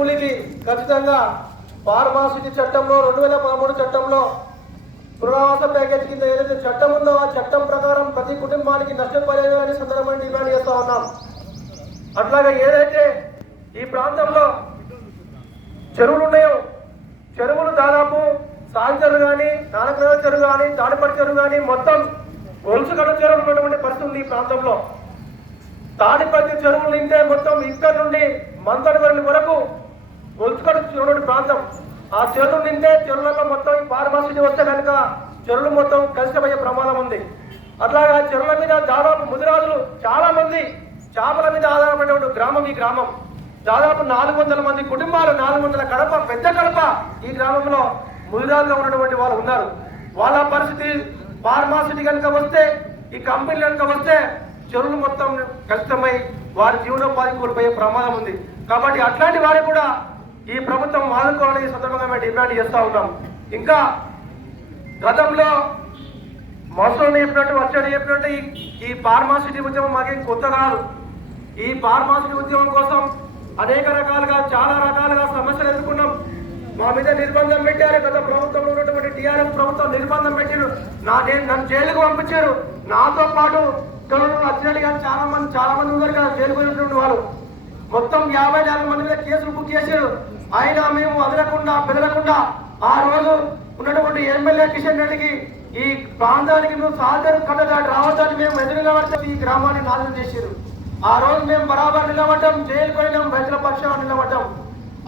కూలికి ఖచ్చితంగా ఫార్మాసిటీ చట్టంలో 2013 చట్టంలో పునరావాస ప్యాకేజ్ కింద ఏదైతే చట్టం ఉందో ఆ చట్టం ప్రకారం ప్రతి కుటుంబానికి నష్టపరిహారాన్ని సందర్భంగా డిమాండ్ చేస్తా ఉన్నాం. అట్లాగే ఏదైతే ఈ ప్రాంతంలో చెరువులు ఉన్నాయో చెరువులు దాదాపు సాల్ చెరువు కానీ నానకనగర చెరువు కానీ తాడిపడి చెరువు కానీ మొత్తం గొలుసుగడ చెరువులు ఉన్నటువంటి పరిస్థితి ఉంది ఈ ప్రాంతంలో. తాడిపత్రి చెరువులు నింటే మొత్తం ఇక్కడ నుండి మంతడవల్లి వరకు గొలుసుగడ చెరువు ప్రాంతం. ఆ చెరువులు నింటే చెరువులలో మొత్తం ఫార్మాసిటీ వస్తే కనుక చెరువులు మొత్తం కలిసిపోయే ప్రమాదం ఉంది. అట్లాగా చెరువుల మీద దాదాపు ముదిరాజులు చాలా మంది చేపల మీద ఆధారపడిన గ్రామం ఈ గ్రామం. దాదాపు 400 మంది కుటుంబాలు 400 కడప పెద్ద కడప ఈ గ్రామంలో ముదిరాజుగా ఉన్నటువంటి వాళ్ళు ఉన్నారు. వాళ్ళ పరిస్థితి ఫార్మాసిటీ కనుక వస్తే ఈ కంపెనీలు కనుక వస్తే చెరువులు మొత్తం కష్టమై వారి జీవనోపాధి కోల్పోయే ప్రమాదం ఉంది. కాబట్టి అట్లాంటి వారికి కూడా ఈ ప్రభుత్వం ఆదుకోవాలని ఈ సందర్భంగా మేము డిమాండ్ చేస్తూ ఉన్నాం. ఇంకా గతంలో మోసం చెప్పినట్టు వచ్చాడు చెప్పినట్టు ఈ ఫార్మాసిటీ ఉద్యమం మాకేం కొత్త కాదు. ఈ ఫార్మాసిటీ ఉద్యమం కోసం అనేక రకాలుగా చాలా రకాలుగా సమస్యలు ఎదుర్కొన్నాం. మా మీద నిర్బంధం పెట్టారు. గత ప్రభుత్వంలో ఉన్నటువంటి టీఆర్ఎస్ ప్రభుత్వం నిర్బంధం పెట్టారు. నన్ను జైలుకు పంపించారు. నాతో పాటు అచ్చినట్టు కానీ చాలా మంది ఉన్నారు కదా జైలు పోయినటువంటి వాళ్ళు. మొత్తం 54 మంది మీద కేసులు బుక్ చేశారు. అయినా మేము వదలకుండా బెదరకుండా ఆ రోజు ఉన్నటువంటి ఎమ్మెల్యే కిషన్ రెడ్డికి ఈ ప్రాంతానికి మేము సాధారణ కట్టదాటి రావద్దని మేము ఎదురు నిలబడితే ఈ గ్రామాన్ని నాశనం చేశారు. ఆ రోజు మేము బరాబర్ నిలబడ్డాం, జైలు పోయినాం, రైతుల పక్షాన్ని నిలబడ్డాం.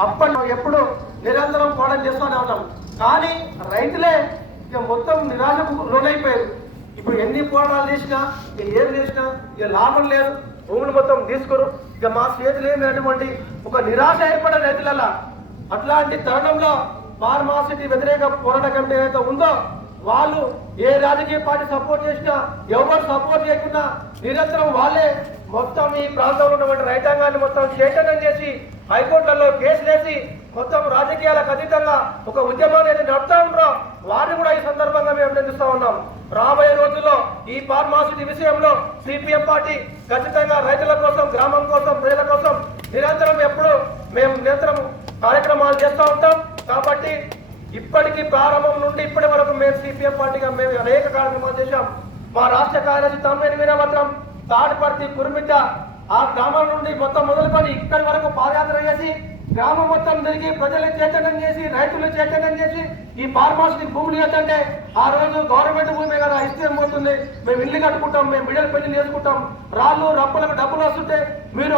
అప్పటి ఎప్పుడు నిరంతరం పోవడం చేస్తూనే ఉన్నాం. కానీ రైతులే ఇక మొత్తం నిరాశకు లోనైపోయారు. ఇప్పుడు ఎన్ని పోరాటాలు చేసినా ఏం చేసినా ఇక లాభం లేదు. భూములు మొత్తం తీసుకోరు. ఇక మా చేతులు ఏమైనటువంటి ఒక నిరాశ ఏర్పడే రైతులలా. అట్లాంటి తరుణంలో ఫార్మాసిటీ వ్యతిరేక పోరాట కమిటీ ఏదైతే ఉందో వాళ్ళు ఏ రాజకీయ పార్టీ సపోర్ట్ చేసినా ఎవరు సపోర్ట్ చేయకుండా నిరంతరం వాళ్ళే మొత్తం ఈ ప్రాంతంలో ఉన్నటువంటి రైతాంగాన్ని మొత్తం చైతన్యం చేసి హైకోర్టులలో కేసులు వేసి మొత్తం రాజకీయాలకు అతీతంగా ఒక ఉద్యమాన్ని ఏది నడుపుతా ఉన్నారో వారిని కూడా ఈ సందర్భంగా మేము అభినందిస్తూ ఉన్నాం. రాబోయే రోజుల్లో ఈ ఫార్మాసిటీ విషయంలో సిపిఎం పార్టీ ఖచ్చితంగా రైతుల కోసం, గ్రామం కోసం, ప్రజల కోసం నిరంతరం ఎప్పుడు మేము నిరంతరం కార్యక్రమాలు చేస్తూ ఉంటాం. కాబట్టి ఇప్పటికీ ప్రారంభం నుండి ఇప్పటి వరకు మేము సిపిఎం పార్టీగా మేము అనేక కార్యక్రమాలు చేశాం. మా రాష్ట్ర కార్యదర్శి తమ్మినేని వీరభద్రం తాడిపర్తి కురుమిట్ట ఆ గ్రామం నుండి మొత్తం మొదలుకొని ఇక్కడి వరకు పాదయాత్ర చేసి గ్రామం మొత్తం తిరిగి ప్రజలను చైతన్యం చేసి రైతులను చైతన్యం చేసి ఈ ఫార్మాసిటీ భూములు ఏంటంటే ఆ రోజు గవర్నమెంట్ భూమి కదా ఇస్తే పోతుంది, మేము ఇల్లు కట్టుకుంటాం, మేము బిడ్డలు పెళ్లి చేసుకుంటాం, రాళ్ళు రప్పులకు డబ్బులు వస్తుంటే మీరు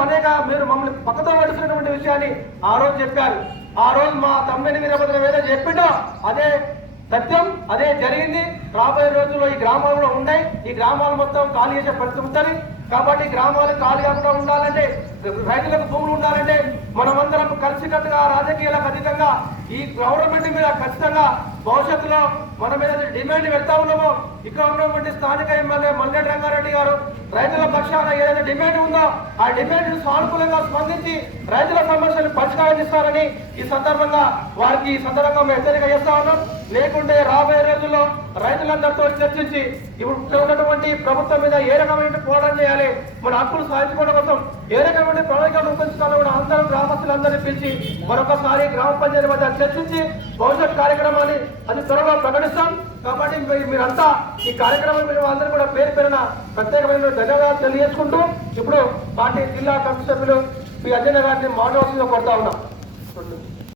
మమ్మల్ని పక్కతో పడుతున్నటువంటి విషయాన్ని ఆ రోజు చెప్పారు. ఆ రోజు మా తమ్మినేని వీరభద్రం ఏదైతే చెప్పిండో అదే సత్యం, అదే జరిగింది. రాబోయే రోజుల్లో ఈ గ్రామాలు కూడా ఉన్నాయి. ఈ గ్రామాలు మొత్తం ఖాళీ చేసే పరిస్థితి ఉంటుంది. కాబట్టి గ్రామాలు ఖాళీ కాకుండా ఉండాలంటే, రైతులకు భూములు ఉండాలంటే మనమందరం కలిసికట్టుగా రాజకీయాలకు అతీతంగా ఈ గవర్నమెంట్ మీద ఖచ్చితంగా భవిష్యత్తులో మన మీద డిమాండ్ పెడతా ఉన్నామో ఇక్కడ ఉన్నటువంటి స్థానిక ఎమ్మెల్యే మల్లెడ్డి రంగారెడ్డి గారు రైతుల పక్షాన ఏదైతే డిమాండ్ ఉందో ఆ డిమాండ్ సానుకూలంగా స్పందించి రైతుల సమస్యలు పరిష్కారం చేస్తారని ఈ సందర్భంగా వారికి ఈ సందర్భంగా మేము హెచ్చరిక చేస్తా ఉన్నాం. లేకుంటే రాబోయే రోజుల్లో రైతులందరితో చర్చించి ఇప్పుడు ఉన్నటువంటి ప్రభుత్వం మీద ఏ రకమైన పోరాటం చేయాలి, మన హక్కులు సాధించుకోవడం కోసం ఏ రకమైన ప్రణాళికలు రూపొందించాలో కూడా అందరం గ్రామస్తులందరినీ పిలిచి మరొకసారి గ్రామ పంచాయతీ మధ్య చర్చించి భవిష్యత్ కార్యక్రమాన్ని అది త్వరలో ప్రకటిస్తాం. కాబట్టి మీరంతా ఈ కార్యక్రమం మేము అందరూ కూడా పేరున ప్రత్యేకమైన ధన్యవాదాలు తెలియజేసుకుంటూ ఇప్పుడు పార్టీ జిల్లా కమిటీ సభ్యులు మీ అజయ్ గారిని మానవసంగా కొడతా ఉన్నాం.